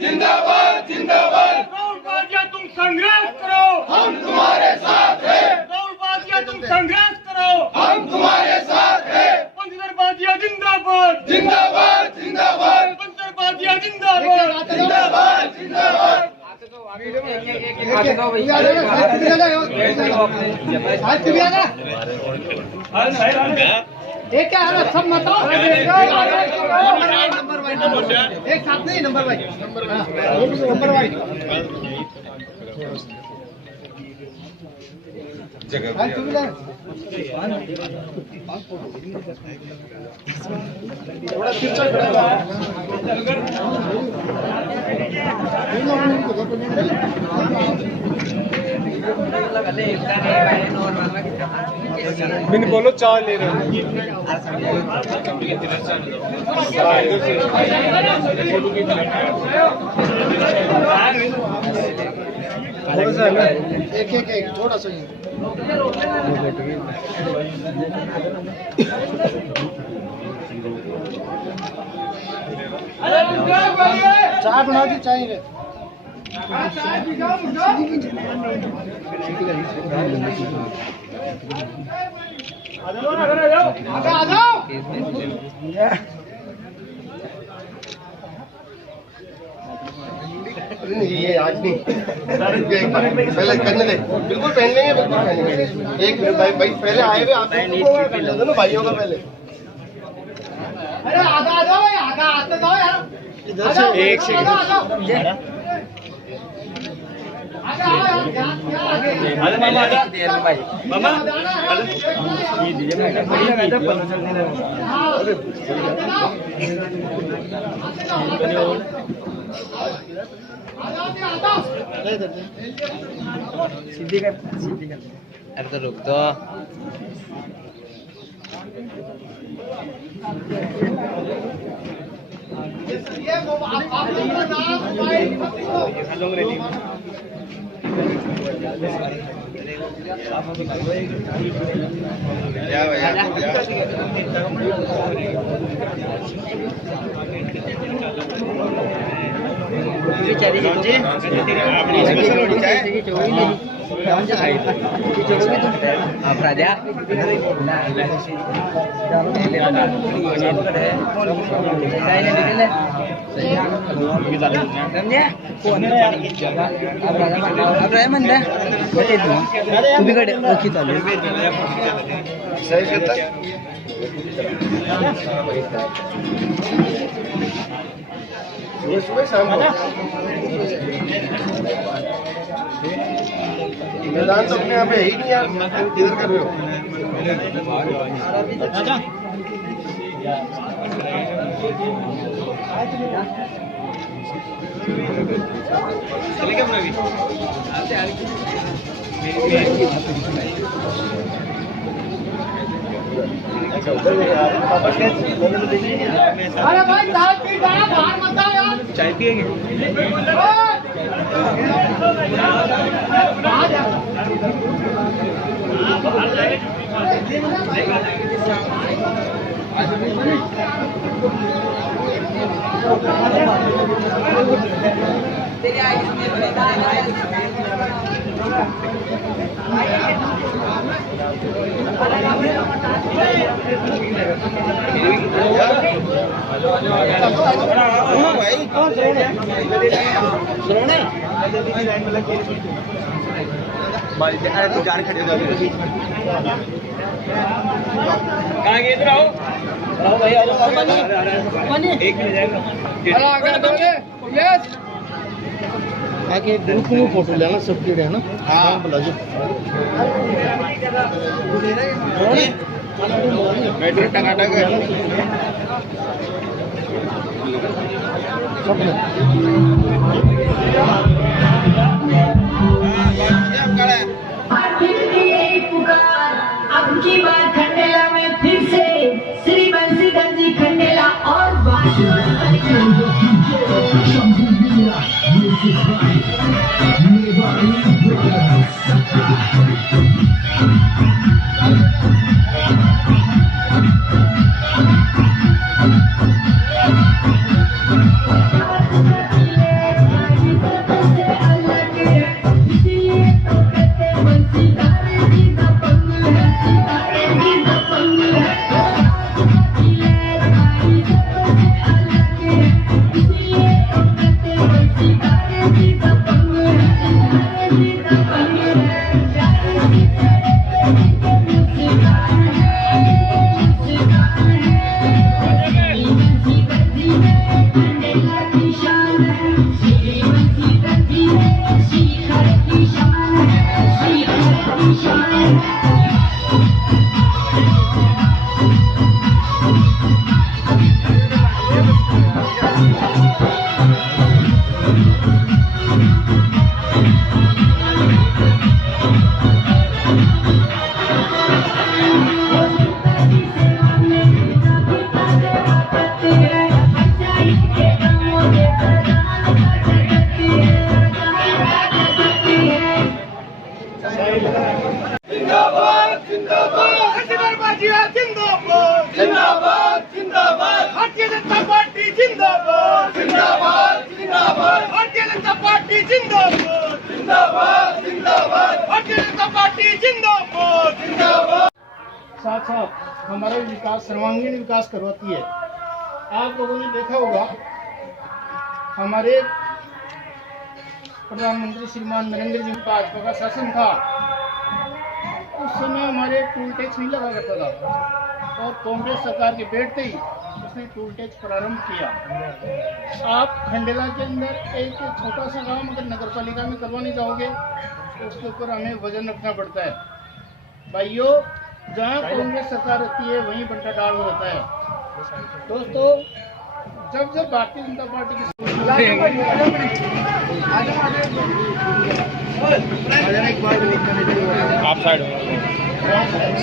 जिंदाबाद जिंदाबाद। राहुल बाजिया तुम संघर्ष करो, हम तुम्हारे साथ हैं। राहुल बाजिया तुम संघर्ष करो, हम तुम्हारे साथ हैं। पंचर बाजिया जिंदाबाद, जिंदाबाद जिंदाबाद। पंचर बाजिया जिंदाबाद, जिंदाबाद जिंदाबाद। एक क्या है सब बताओ एक साथ नहीं नंबर वाइज नंबर वाइज थोड़ा पीछे मैंने बोलो चार ले रहे एक एक एक थोड़ा सा चाय बना दी चाहिए ये आज नहीं पहले करने दे बिल्कुल पहन लेंगे बिल्कुल पहन लेंगे एक मिनट भाई भाई पहले आए हुए आप दोनों भाइयों का पहले अरे आधा आ जाओ आधा आते जाओ यार इधर से एक सेकंड सीधी कर अरे तो रुक दो सुबह शाम मैदान तो अपने यहाँ पे ही नहीं यार इधर कर रहे हो अरे भाई चाय पी बाहर मत आओ यार चाय पिएंगे तू कार खड़े हो कहाँ गए इधर आओ भाई आओ एक मिनट आगे ग्रुप में फोटो लेना सबके है ना हाँ बुला जो बैटरी टकाटक अब की बार खंडेला में फिर से श्री बंसीधर जी खंडेला और हमारा विकास, सर्वांगीण विकास करवाती है। आप लोगों ने देखा होगा हमारे प्रधानमंत्री श्रीमान नरेंद्र जी भाजपा का शासन था, उस समय हमारे टोल टैक्स नहीं लगा करता था, और कांग्रेस सरकार के बैठते ही उसने टोल टैक्स प्रारंभ किया। आप खंडेला के अंदर एक छोटा सा काम अगर नगर पालिका में करवाने जाओगे तो उसके ऊपर हमें वजन रखना पड़ता है। भाइयों, जहाँ कांग्रेस सरकार रहती है वहीं बंटा डाल होता है। दोस्तों, जब भारतीय जनता पार्टी की आप साइड हो,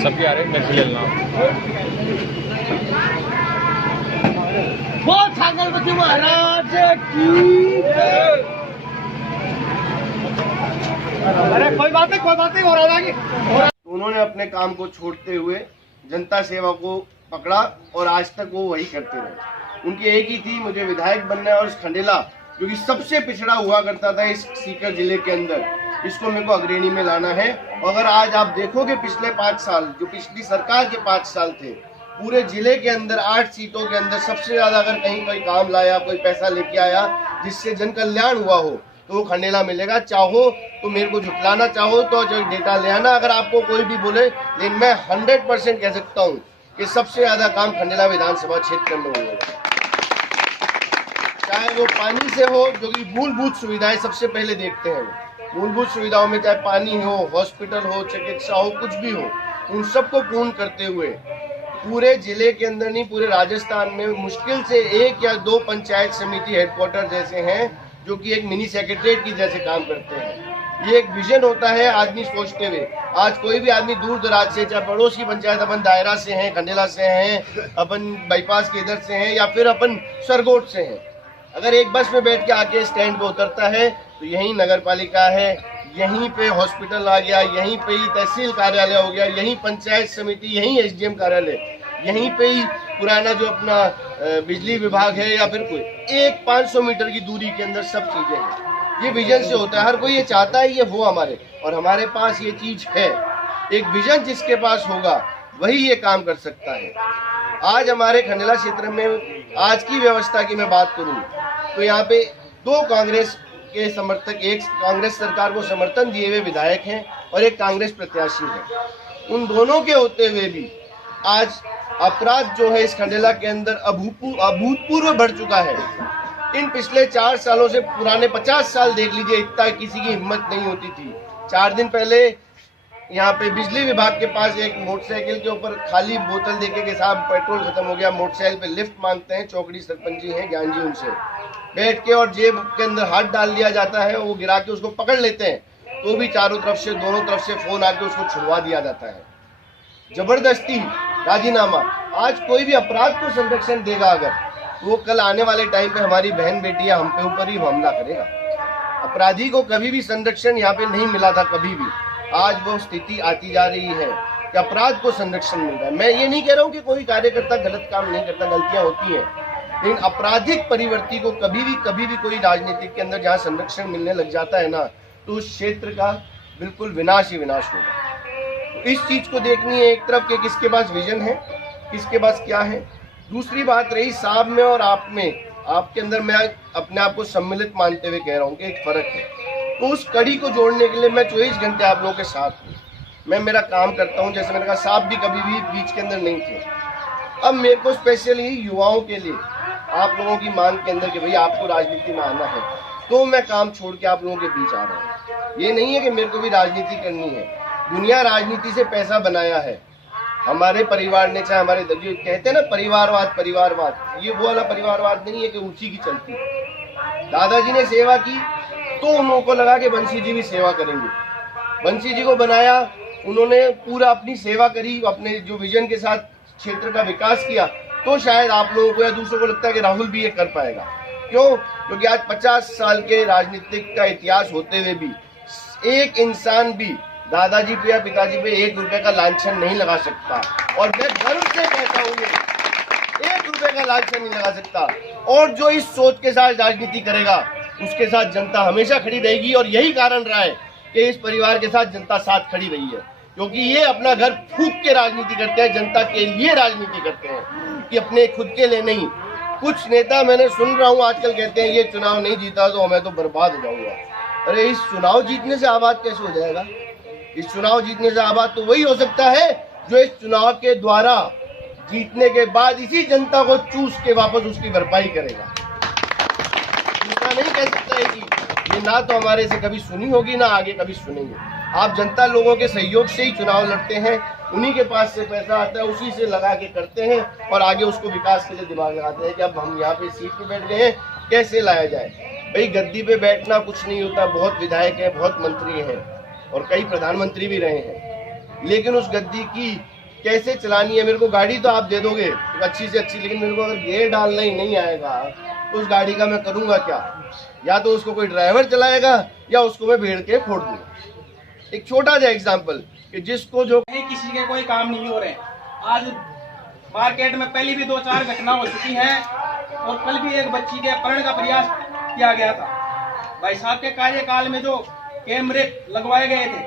सबके आ रहे हैं, मैं लेना बहुत छागलपति महाराज की अरे कोई बात नहीं हो रहा है। उन्होंने अपने काम को छोड़ते हुए जनता सेवा को पकड़ा और आज तक वो वही करते रहे। उनकी एक ही थी, मुझे विधायक बनना है और इस खंडेला जो कि सबसे पिछड़ा हुआ करता था इस सीकर जिले के अंदर, इसको मेरे को अग्रणी में लाना है। अगर आज आप देखोगे पिछले 5 साल जो पिछली सरकार के 5 साल थे, पूरे जिले के अंदर 8 सीटों के अंदर सबसे ज्यादा अगर कहीं कोई काम लाया, कोई पैसा लेके आया जिससे जन कल्याण हुआ हो तो वो खंडेला मिलेगा। चाहो तो मेरे को झुटलाना, चाहो तो जो डेटा ले आना, अगर आपको कोई भी बोले, लेकिन मैं 100% कह सकता हूँ कि सबसे ज्यादा काम खंडेला विधानसभा क्षेत्र में हुआ, चाहे वो पानी से हो, जो कि मूलभूत सुविधाएं सबसे पहले देखते हैं। मूलभूत सुविधाओं में चाहे पानी हो, हॉस्पिटल हो, चिकित्सा हो, कुछ भी हो, उन सबको पूर्ण करते हुए पूरे जिले के अंदर नहीं, पूरे राजस्थान में मुश्किल से 1 या 2 पंचायत समिति हेडक्वार्टर जैसे हैं जो कि एक मिनी सेक्रेटरीट की जैसे काम करते हैं। ये एक विजन होता है आदमी सोचते हुए। आज कोई भी आदमी दूर दराज से, चाहे पड़ोस की पंचायत, अपन दायरा से हैं, खंडेला से हैं, अपन बाईपास के इधर से हैं, या फिर अपन सरगोट से हैं, अगर एक बस में बैठ के आके स्टैंड पे उतरता है तो यहीं नगर पालिका है, यहीं पे हॉस्पिटल आ गया, यहीं पे ही तहसील कार्यालय हो गया, यहीं पंचायत समिति, यहीं एसडीएम कार्यालय, यहीं पे ही पुराना जो अपना बिजली विभाग है, या फिर कोई 500 मीटर की दूरी के अंदर सब चीजें हैं। ये विजन से होता है, हर कोई ये चाहता है ये हो हमारे, और हमारे पास ये चीज है। एक विजन जिसके पास होगा वही ये काम कर सकता है। आज हमारे खंडेला क्षेत्र में आज की व्यवस्था की मैं बात करूं तो यहाँ पे 2 कांग्रेस के समर्थक, एक कांग्रेस सरकार को समर्थन दिए हुए विधायक हैं और एक कांग्रेस प्रत्याशी है। उन दोनों के होते हुए भी आज अपराध जो है इस खंडेला के अंदर अभूतपूर्व बढ़ चुका है। इन पिछले 4 सालों से पुराने 50 साल देख लीजिए, इतना किसी की हिम्मत नहीं होती थी। 4 दिन पहले यहाँ पे बिजली विभाग के पास एक मोटरसाइकिल के ऊपर खाली बोतल देके के साहब पेट्रोल खत्म हो गया, मोटरसाइकिल पे लिफ्ट मांगते हैं, चौकड़ी सरपंच जी हैं ज्ञान जी, उनसे बैठ के और जेब के अंदर हाथ डाल दिया जाता है, वो गिरा के उसको पकड़ लेते हैं, तो भी चारों तरफ से, दोनों तरफ से फोन आके उसको छुड़वा दिया जाता है। जबरदस्ती राजीनामा। आज कोई भी अपराध को संरक्षण देगा अगर, वो कल आने वाले टाइम पे हमारी बहन बेटियां हम पे ऊपर ही हमला करेगा। अपराधी को कभी भी संरक्षण यहाँ पे नहीं मिला था, कभी भी। आज वो स्थिति आती जा रही है कि अपराध को संरक्षण मिल रहा है। मैं ये नहीं कह रहा हूँ कि कोई कार्यकर्ता गलत काम नहीं करता, गलतियां होती हैं, लेकिन आपराधिक परिवर्ती को कभी भी कोई राजनीतिक के अंदर जहाँ संरक्षण मिलने लग जाता है ना, तो उस क्षेत्र का बिल्कुल विनाश ही विनाश होगा। तो इस चीज को देखनी है एक तरफ के किसके पास विजन है, किसके पास क्या है। दूसरी बात रही साहब में और आप में, आपके अंदर मैं अपने आप को सम्मिलित मानते हुए कह रहा हूँ कि एक फर्क है। तो उस कड़ी को जोड़ने के लिए मैं 24 घंटे आप लोगों के साथ हूँ। मैं मेरा काम करता हूँ, जैसे मैंने कहा साहब भी कभी भी बीच के अंदर नहीं थे। अब मेरे को स्पेशली युवाओं के लिए आप लोगों की मांग के अंदर कि भाई आपको राजनीति में आना है, तो मैं काम छोड़ के आप लोगों के बीच आ रहा हूँ। ये नहीं है कि मेरे को भी राजनीति करनी है। दुनिया राजनीति से पैसा बनाया है। हमारे परिवार ने, चाहे हमारे जो कहते हैं ना परिवारवाद, ये वो वाला परिवारवाद नहीं है कि ऊंची की चलती। दादाजी ने सेवा की तो उनको लगा कि बंसी जी भी सेवा करेंगे। बंसी जी को बनाया, उन्होंने पूरा अपनी सेवा करी, अपने जो विजन के साथ क्षेत्र का विकास किया, तो शायद आप लोगों को या दूसरों को लगता है कि राहुल भी ये कर पाएगा। क्यों? क्योंकि आज 50 साल के राजनीतिक का इतिहास होते हुए भी एक इंसान भी दादाजी पे या पिताजी पे 1 रुपए का लांछन नहीं लगा सकता। और मैं गर्व से कहता हूँ 1 रुपए का लांछन नहीं लगा सकता। और जो इस सोच के साथ राजनीति करेगा उसके साथ जनता हमेशा खड़ी रहेगी। और यही कारण रहा है कि इस परिवार के साथ जनता साथ खड़ी रही है। क्योंकि ये अपना घर फूंक के राजनीति करते हैं, जनता के लिए राजनीति करते हैं कि अपने खुद के लिए नहीं। कुछ नेता मैंने सुन रहा हूँ आजकल कहते हैं ये चुनाव नहीं जीता तो मैं तो बर्बाद हो जाऊंगा। अरे इस चुनाव जीतने से आबाद कैसे हो जाएगा? इस चुनाव जीतने से आबाद तो वही हो सकता है जो इस चुनाव के द्वारा जीतने के बाद इसी जनता को चूस के वापस उसकी भरपाई करेगा। दूसरा नहीं कह सकता है कि ये ना तो हमारे से कभी सुनी होगी ना आगे कभी सुनेंगे। आप जनता लोगों के सहयोग से ही चुनाव लड़ते हैं, उन्हीं के पास से पैसा आता है, उसी से लगा के करते हैं और आगे उसको विकास के लिए दिमाग लगाते हैं कि अब हम यहाँ पे सीट पे बैठ गए हैं, कैसे लाया जाए। भाई गद्दी पे बैठना कुछ नहीं होता, बहुत विधायक हैं, बहुत मंत्री हैं और कई प्रधानमंत्री भी रहे हैं, लेकिन उस गद्दी की कैसे चलानी है। मेरे को गाड़ी तो आप दे दोगे अच्छी से अच्छी, लेकिन मेरे को अगर गियर डालना ही नहीं आएगा तो उस गाड़ी का मैं करूँगा क्या? या तो उसको कोई ड्राइवर चलाएगा या उसको मैं भेड़ के फोड़ दूंगा। एक छोटा सा एग्जाम्पल कि जिसको जो किसी के कोई काम नहीं हो रहे। आज मार्केट में पहले भी 2-4 घटना हो चुकी हैं और कल भी एक बच्ची के अपहरण का प्रयास किया गया था। भाई साहब के कार्यकाल में जो कैमरे लगवाए गए थे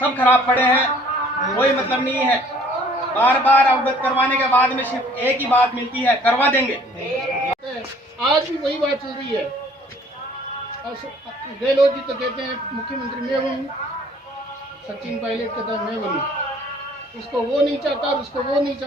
सब खराब पड़े हैं, कोई मतलब नहीं है। बार बार अवगत करवाने के बाद में सिर्फ एक ही बात मिलती है, करवा देंगे। आज भी वही बात चल रही है। गहलोत जी तो कहते हैं मुख्यमंत्री मैं बनूं, सचिन पायलट कहता है मैं बनूं। उसको वो नहीं चाहता, उसको वो नहीं चाहता।